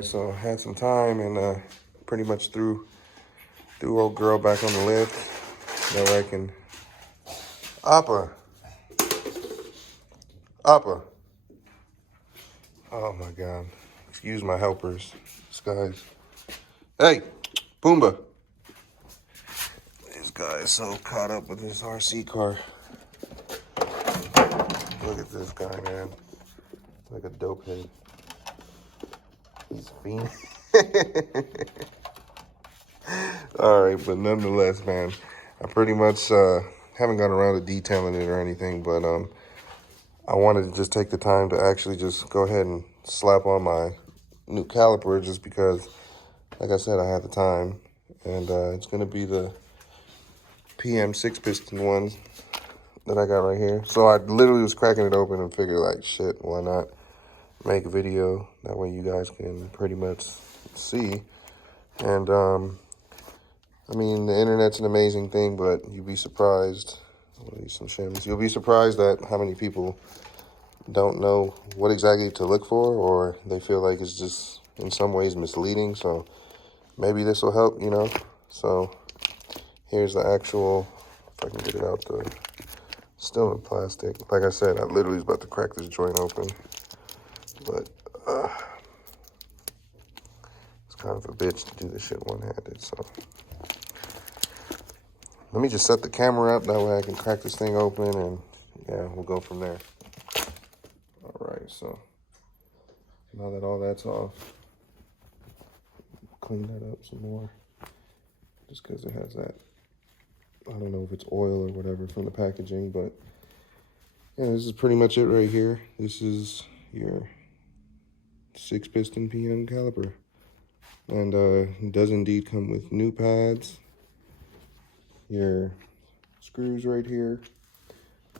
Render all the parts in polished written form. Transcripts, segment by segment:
guys. So I had some time and pretty much threw old girl back on the lift. That way I can... Appa! Appa! Oh my God. Excuse my helpers. This guy's... Hey! Pumbaa! This guy is so caught up with his RC car. Look at this guy, man. Like a dope head. He's a fiend. All right, but nonetheless, man, I pretty much haven't gotten around to detailing it or anything, but I wanted to just take the time to actually just go ahead and slap on my new caliper just because, like I said, I had the time. And it's going to be the PM 6-piston one that I got right here. So I literally was cracking it open and figured, like, shit, why not make a video? That way you guys can pretty much see. And, I mean, the internet's an amazing thing, but you'd be surprised. Some shims. You'll be surprised at how many people don't know what exactly to look for, or they feel like it's just in some ways misleading. So maybe this will help, you know. So here's the actual, if I can get it out, still in plastic. Like I said, I literally was about to crack this joint open, but it's kind of a bitch to do this shit one-handed. So let me just set the camera up, that way I can crack this thing open, and yeah, we'll go from there. All right, so now that all that's off, clean that up some more, just because it has that, I don't know if it's oil or whatever from the packaging, but yeah, this is pretty much it right here. This is your 6-piston PM caliper, and it does indeed come with new pads, your screws right here,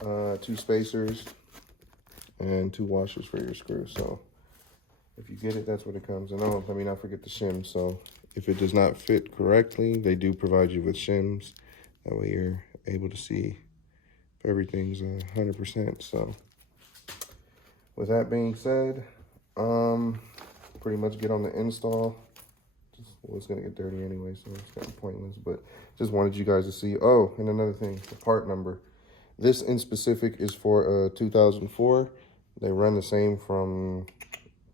2 spacers, and 2 washers for your screws. So if you get it, that's what it comes. And oh, let me not forget the shims. So if it does not fit correctly, they do provide you with shims. That way you're able to see if everything's 100%. So with that being said, pretty much get on the install. Well, it's gonna get dirty anyway, so it's kind of pointless, but just wanted you guys to see. Oh, and another thing, the part number. This in specific is for 2004. They run the same from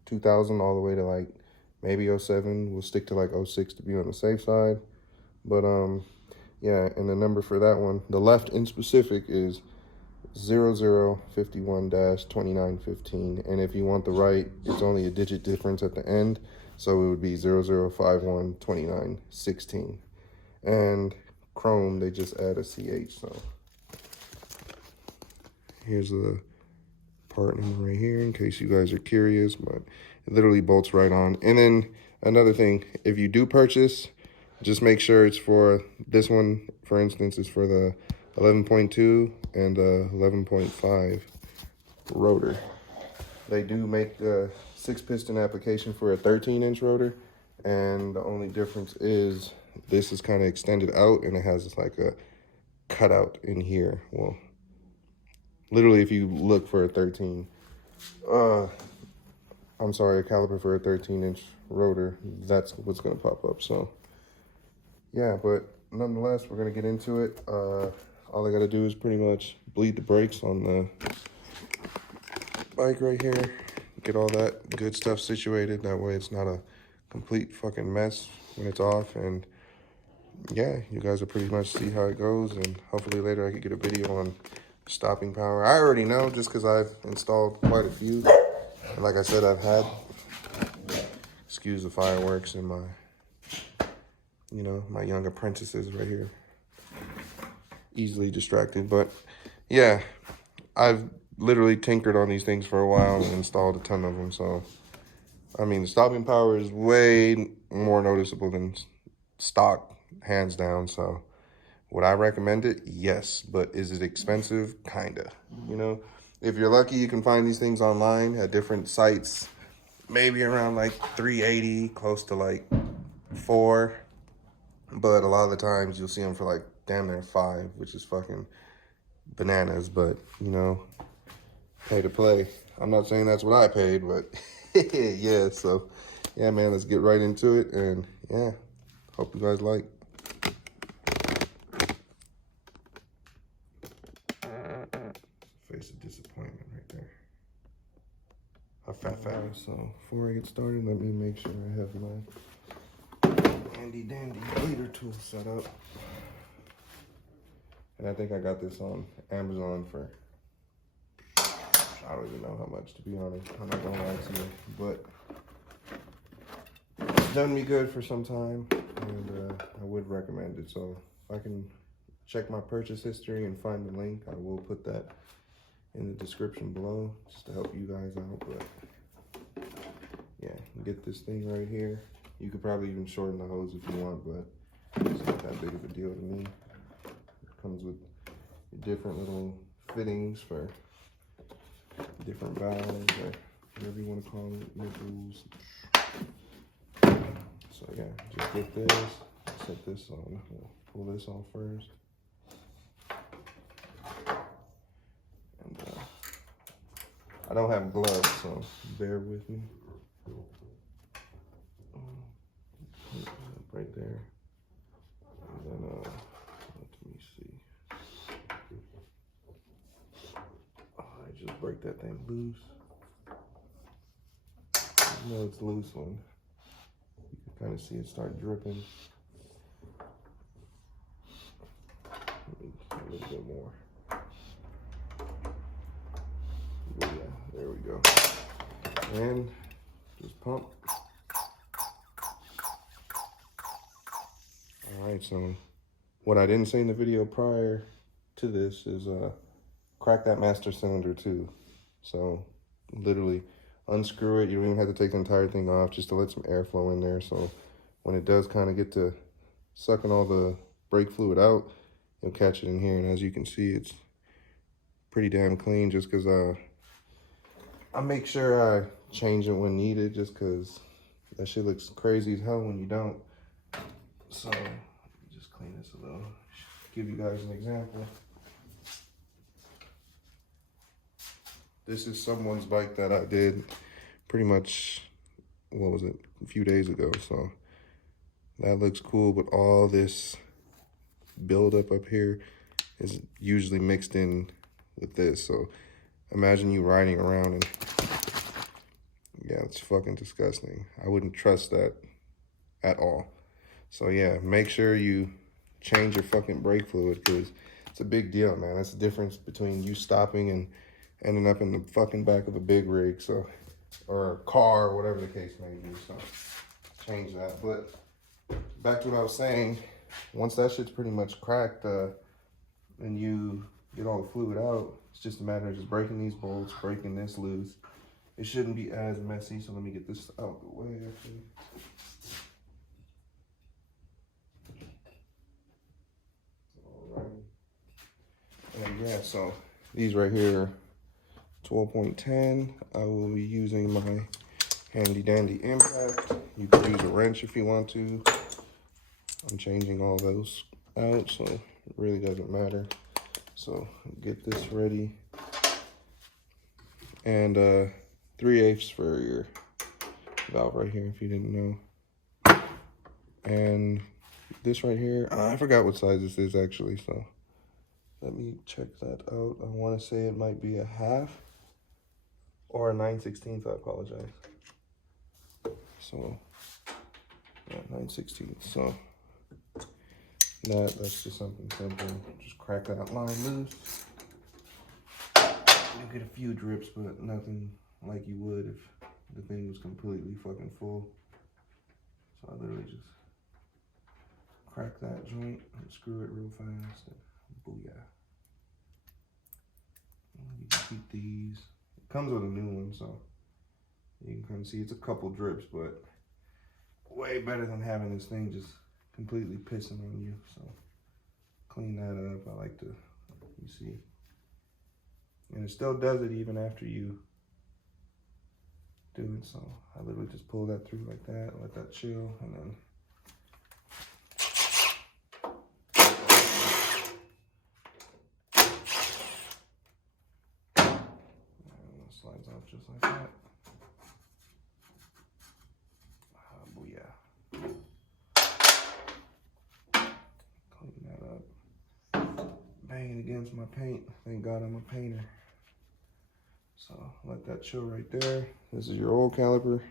2000 all the way to like maybe 07. We'll stick to like 06 to be on the safe side. But yeah, and the number for that one, the left in specific, is 0051-2915. And if you want the right, it's only a digit difference at the end. So it would be 0051-2916. And chrome, they just add a CH. So here's the part number right here in case you guys are curious, but it literally bolts right on. And then another thing, if you do purchase, just make sure it's for this one, for instance, is for the 11.2 and 11.5 rotor. They do make the 6-piston application for a 13-inch rotor, and the only difference is this is kind of extended out and it has like a cutout in here. Well, literally, if you look for a 13, I'm sorry, a caliper for a 13-inch rotor, that's what's going to pop up. So yeah, but nonetheless, we're going to get into it. All I got to do is pretty much bleed the brakes on the bike right here, get all that good stuff situated. That way it's not a complete fucking mess when it's off. And yeah, you guys will pretty much see how it goes, and hopefully later I can get a video on stopping power. I already know just because I've installed quite a few. And like I said, I've had, excuse the fireworks and my, you know, my young apprentices right here, easily distracted. But yeah, I've literally tinkered on these things for a while and installed a ton of them. So I mean, the stopping power is way more noticeable than stock, hands down. So would I recommend it? Yes. But is it expensive? Kinda. You know, if you're lucky, you can find these things online at different sites, maybe around like 380, close to like 4. But a lot of the times you'll see them for like damn near 5, which is fucking bananas. But, you know, pay to play. I'm not saying that's what I paid, but yeah, so yeah, man, let's get right into it. And yeah, hope you guys like. Face of disappointment right there. Alright, so before I get started, let me make sure I have my handy dandy bleeder tool set up. And I think I got this on Amazon for, I don't even know how much, to be honest. I'm not gonna lie to you, but it's done me good for some time, and I would recommend it. So if I can check my purchase history and find the link, I will put that in the description below just to help you guys out. But yeah, you get this thing right here. You could probably even shorten the hose if you want, but it's not that big of a deal to me. It comes with different little fittings for different valves or whatever you want to call it, nipples. So yeah, just get this, set this on. We'll pull this off first. And I don't have gloves, so bear with me. Right there. And then let me see. I just break that thing loose. You know it's loose when you can kind of see it start dripping. A little bit more. But yeah, there we go. And just pump. Alright, so what I didn't say in the video prior to this is crack that master cylinder too. So literally unscrew it. You don't even have to take the entire thing off, just to let some airflow in there. So when it does kind of get to sucking all the brake fluid out, you'll catch it in here. And as you can see, it's pretty damn clean, just because I make sure I change it when needed, just because that shit looks crazy as hell when you don't. So just clean this a little. Give you guys an example. This is someone's bike that I did pretty much, what was it, a few days ago. So that looks cool, but all this buildup up here is usually mixed in with this. So imagine you riding around and yeah, it's fucking disgusting. I wouldn't trust that at all. So yeah, make sure you change your fucking brake fluid, because it's a big deal, man. That's the difference between you stopping and ending up in the fucking back of a big rig, so, or a car, or whatever the case may be. So change that. But back to what I was saying, once that shit's pretty much cracked and you get all the fluid out, it's just a matter of just breaking these bolts, breaking this loose. It shouldn't be as messy, so let me get this out the way actually. And yeah, so these right here, 12.10. I will be using my handy dandy impact. You could use a wrench if you want to. I'm changing all those out, so it really doesn't matter. So get this ready. And 3/8 for your valve right here, if you didn't know. And this right here, I forgot what size this is actually, so let me check that out. I want to say it might be a 1/2 or a 9/16. I apologize. So yeah, 9/16. So that's just something simple. Just crack that line loose. You'll get a few drips, but nothing like you would if the thing was completely fucking full. So I literally just crack that joint and screw it real fast. And booyah. You can keep these. It comes with a new one, so you can kind of see it's a couple drips, but way better than having this thing just completely pissing on you. So clean that up. I like to, you see. And it still does it even after you do it. So I literally just pull that through like that, let that chill, and then slides off just like that. banging against my paint. Thank God I'm a painter. So let that chill right there. This is your old caliper.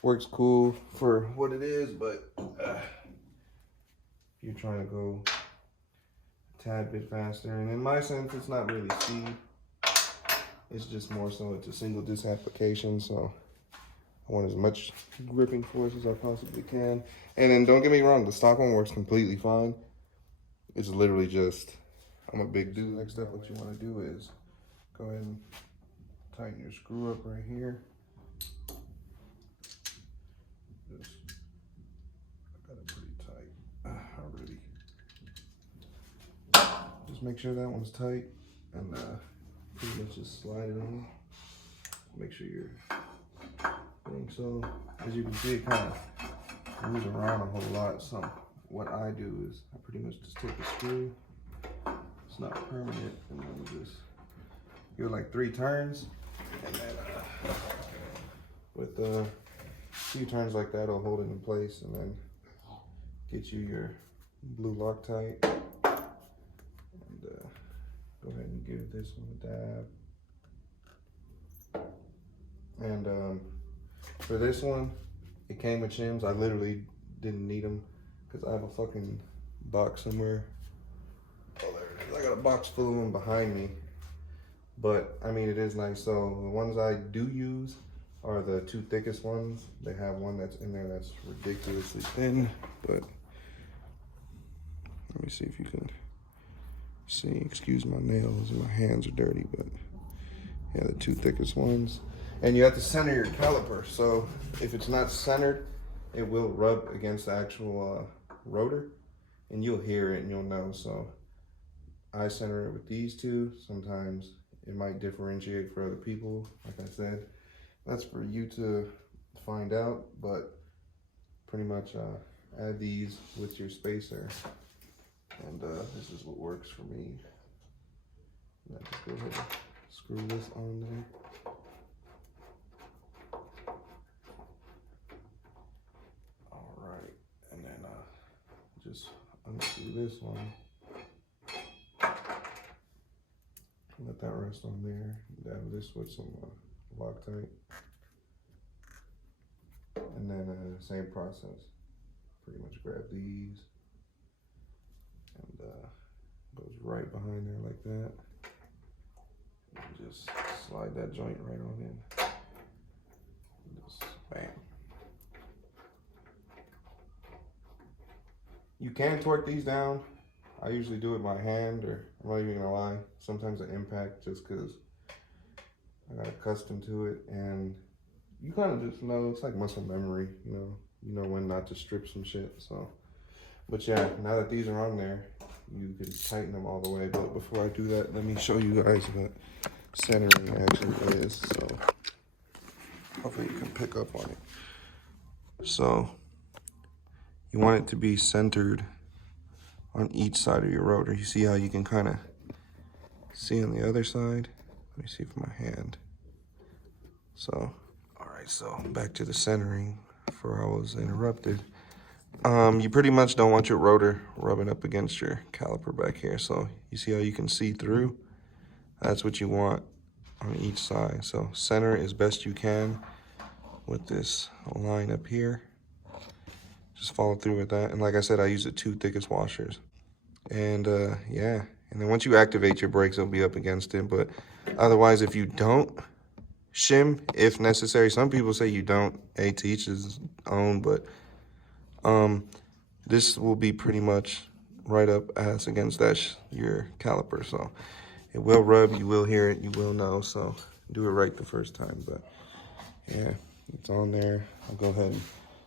Works cool for what it is, but if you're trying to go a tad bit faster, and in my sense, it's not really speed. It's just more so it's a single disc application, so I want as much gripping force as I possibly can. And then don't get me wrong, the stock one works completely fine. It's literally just, I'm a big dude. Next up, what you want to do is go ahead and tighten your screw up right here. Just, I got it pretty tight already. Just make sure that one's tight, and pretty much just slide it on. Make sure you're thing. So as you can see, it kind of moves around a whole lot. So what I do is I pretty much just take a screw. It's not permanent, and then just give it like 3 turns, and then with a few turns like that, it'll hold it in place, and then get you your blue Loctite. And go ahead and give this one a dab. And for this one, it came with shims. I literally didn't need them because I have a fucking box somewhere. Oh, there it is. I got a box full of them behind me. But I mean, it is nice. So the ones I do use are the 2 thickest ones. They have one that's in there that's ridiculously thin, but let me see if you can see. Excuse my nails, my hands are dirty, but yeah, the 2 thickest ones. And you have to center your caliper. So if it's not centered, it will rub against the actual rotor, and you'll hear it and you'll know. So I center it with these 2. Sometimes it might differentiate for other people. Like I said, that's for you to find out, but pretty much add these with your spacer. And this is what works for me. And I just go ahead and screw this on there. All right, and then just unscrew this one. Let that rest on there. Dab this with some Loctite. And then same process. Pretty much grab these and goes right behind there like that. And just slide that joint right on in. Just bam. You can torque these down. I usually do it by hand, or I'm not even gonna lie, sometimes I impact just because I got accustomed to it, and you kind of just know, it's like muscle memory, you know when not to strip some shit. So, but yeah, now that these are on there, you can tighten them all the way. But before I do that, let me show you guys what centering actually is. So hopefully you can pick up on it. So you want it to be centered on each side of your rotor. You see how you can kind of see on the other side? Let me see with my hand. So, all right, so back to the centering before I was interrupted. You pretty much don't want your rotor rubbing up against your caliper back here. So you see how you can see through? That's what you want on each side. So center as best you can with this line up here. Just follow through with that. And like I said, I use the 2 thickest washers. And yeah, and then once you activate your brakes, it'll be up against it. But otherwise, if you don't shim, if necessary, some people say you don't, to each his own, but this will be pretty much right up ass against that your caliper. So it will rub, you will hear it, you will know. So do it right the first time. But yeah, it's on there. I'll go ahead and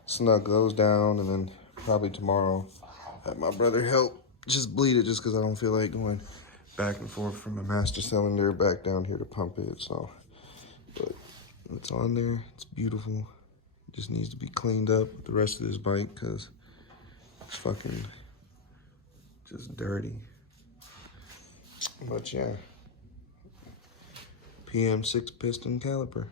snug those down, and then probably tomorrow have my brother help just bleed it, just because I don't feel like going back and forth from the master cylinder back down here to pump it. So, but it's on there. It's beautiful. It just needs to be cleaned up with the rest of this bike because it's fucking just dirty. But yeah, PM6 piston caliper.